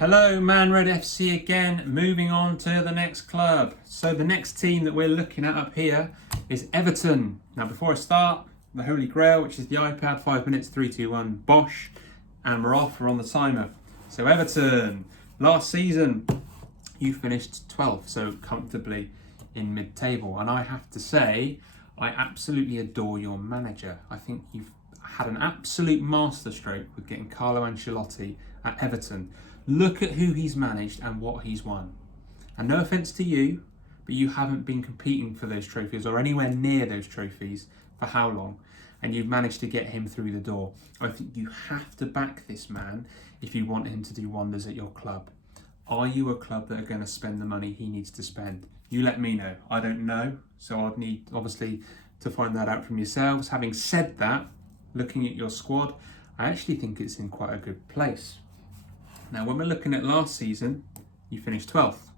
Hello, manredFC again, moving on to the next club. So the next team that we're looking at up here is Everton. Now before I start, the Holy Grail, which is the iPad, 5 minutes, 3, 2, 1, Bosch, and we're off, we're on the timer. So Everton, last season, you finished 12th, so comfortably in mid-table. And I have to say, I absolutely adore your manager. I think you've had an absolute masterstroke with getting Carlo Ancelotti at Everton. Look at who he's managed and what he's won. And no offence to you, but you haven't been competing for those trophies or anywhere near those trophies for how long? And you've managed to get him through the door. I think you have to back this man if you want him to do wonders at your club. Are you a club that are going to spend the money he needs to spend? You let me know. I don't know, so I'd need obviously to find that out from yourselves. Having said that, looking at your squad, I actually think it's in quite a good place. Now, when we're looking at last season, you finished 12th.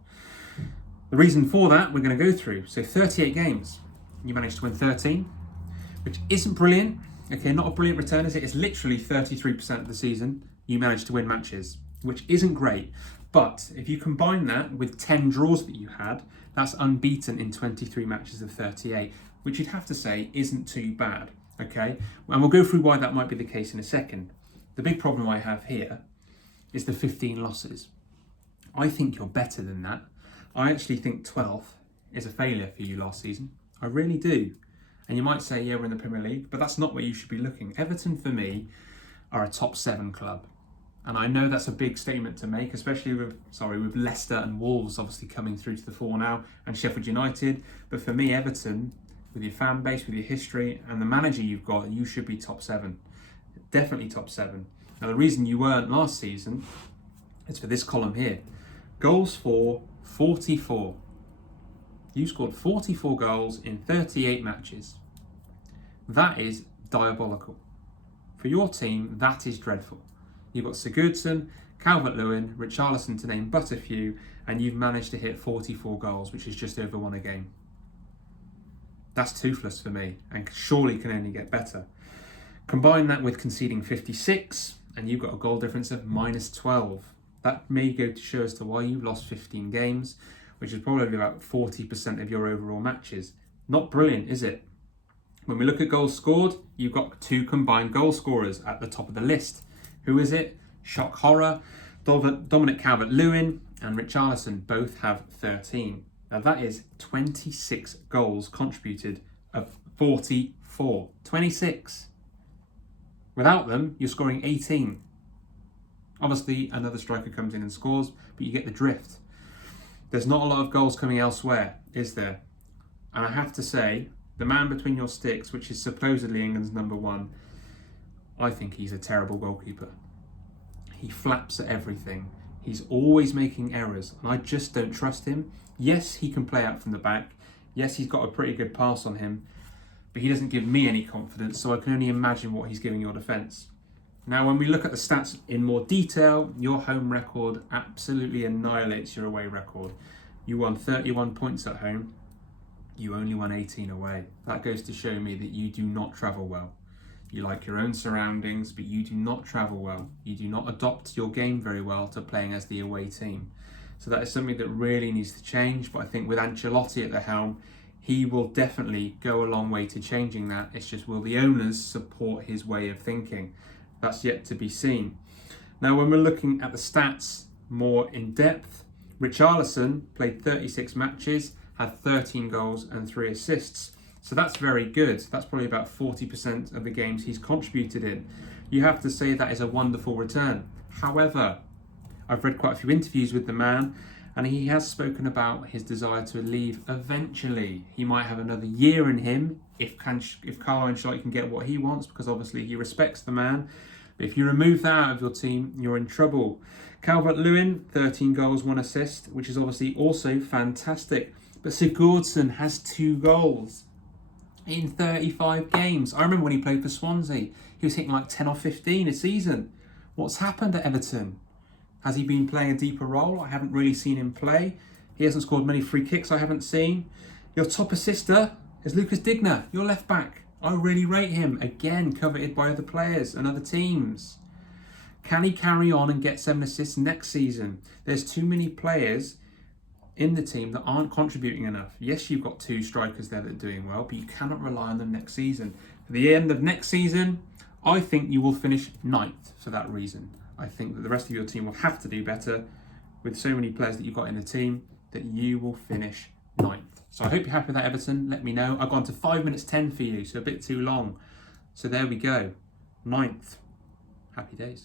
The reason for that, we're going to go through. So 38 games, you managed to win 13, which isn't brilliant. Okay, not a brilliant return, is it? It's literally 33% of the season you managed to win matches, which isn't great. But if you combine that with 10 draws that you had, that's unbeaten in 23 matches of 38, which you'd have to say isn't too bad. Okay, and we'll go through why that might be the case in a second. The big problem I have here is the 15 losses. I think you're better than that. I actually think 12th is a failure for you last season. I really do. And you might say, yeah, we're in the Premier League, but that's not where you should be looking. Everton, for me, are a top 7 club. And I know that's a big statement to make, especially with Leicester and Wolves obviously coming through to the fore now, and Sheffield United. But for me, Everton, with your fan base, with your history, and the manager you've got, you should be top 7. Definitely top 7. Now, the reason you weren't last season is for this column here. Goals for 44. You scored 44 goals in 38 matches. That is diabolical. For your team, that is dreadful. You've got Sigurdsson, Calvert-Lewin, Richarlison to name but a few, and you've managed to hit 44 goals, which is just over 1 a game. That's toothless for me, and surely can only get better. Combine that with conceding 56, and you've got a goal difference of minus 12. That may go to show as to why you've lost 15 games, which is probably about 40% of your overall matches. Not brilliant, is it? When we look at goals scored, you've got 2 combined goal scorers at the top of the list. Who is it? Shock horror. Dominic Calvert-Lewin and Richarlison both have 13. Now that is 26 goals contributed of 44. 26. Without them, you're scoring 18. Obviously, another striker comes in and scores, but you get the drift. There's not a lot of goals coming elsewhere, is there? And I have to say, the man between your sticks, which is supposedly England's number 1, I think he's a terrible goalkeeper. He flaps at everything. He's always making errors, and I just don't trust him. Yes, he can play out from the back. Yes, he's got a pretty good pass on him, but he doesn't give me any confidence, so I can only imagine what he's giving your defence. Now, when we look at the stats in more detail, your home record absolutely annihilates your away record. You won 31 points at home. You only won 18 away. That goes to show me that you do not travel well. You like your own surroundings, but you do not travel well. You do not adopt your game very well to playing as the away team. So that is something that really needs to change, but I think with Ancelotti at the helm, he will definitely go a long way to changing that. It's just, will the owners support his way of thinking? That's yet to be seen. Now, when we're looking at the stats more in depth, Richarlison played 36 matches, had 13 goals and 3 assists. So that's very good. That's probably about 40% of the games he's contributed in. You have to say that is a wonderful return. However, I've read quite a few interviews with the man, and he has spoken about his desire to leave eventually. He might have another year in him if Carlo Ancelotti can get what he wants, because obviously he respects the man. But if you remove that out of your team, you're in trouble. Calvert-Lewin, 13 goals, 1 assist, which is obviously also fantastic. But Sigurdsson has 2 goals in 35 games. I remember when he played for Swansea, he was hitting like 10 or 15 a season. What's happened at Everton? Has he been playing a deeper role? I haven't really seen him play. He hasn't scored many free kicks, I haven't seen. Your top assister is Lucas Digne, your left back. I really rate him. Again, coveted by other players and other teams. Can he carry on and get 7 assists next season? There's too many players in the team that aren't contributing enough. Yes, you've got 2 strikers there that are doing well, but you cannot rely on them next season. For the end of next season, I think you will finish 9th for that reason. I think that the rest of your team will have to do better with so many players that you've got in the team that you will finish 9th. So I hope you're happy with that, Everton. Let me know. I've gone to 5 minutes 10 for you, so a bit too long. So there we go. 9th. Happy days.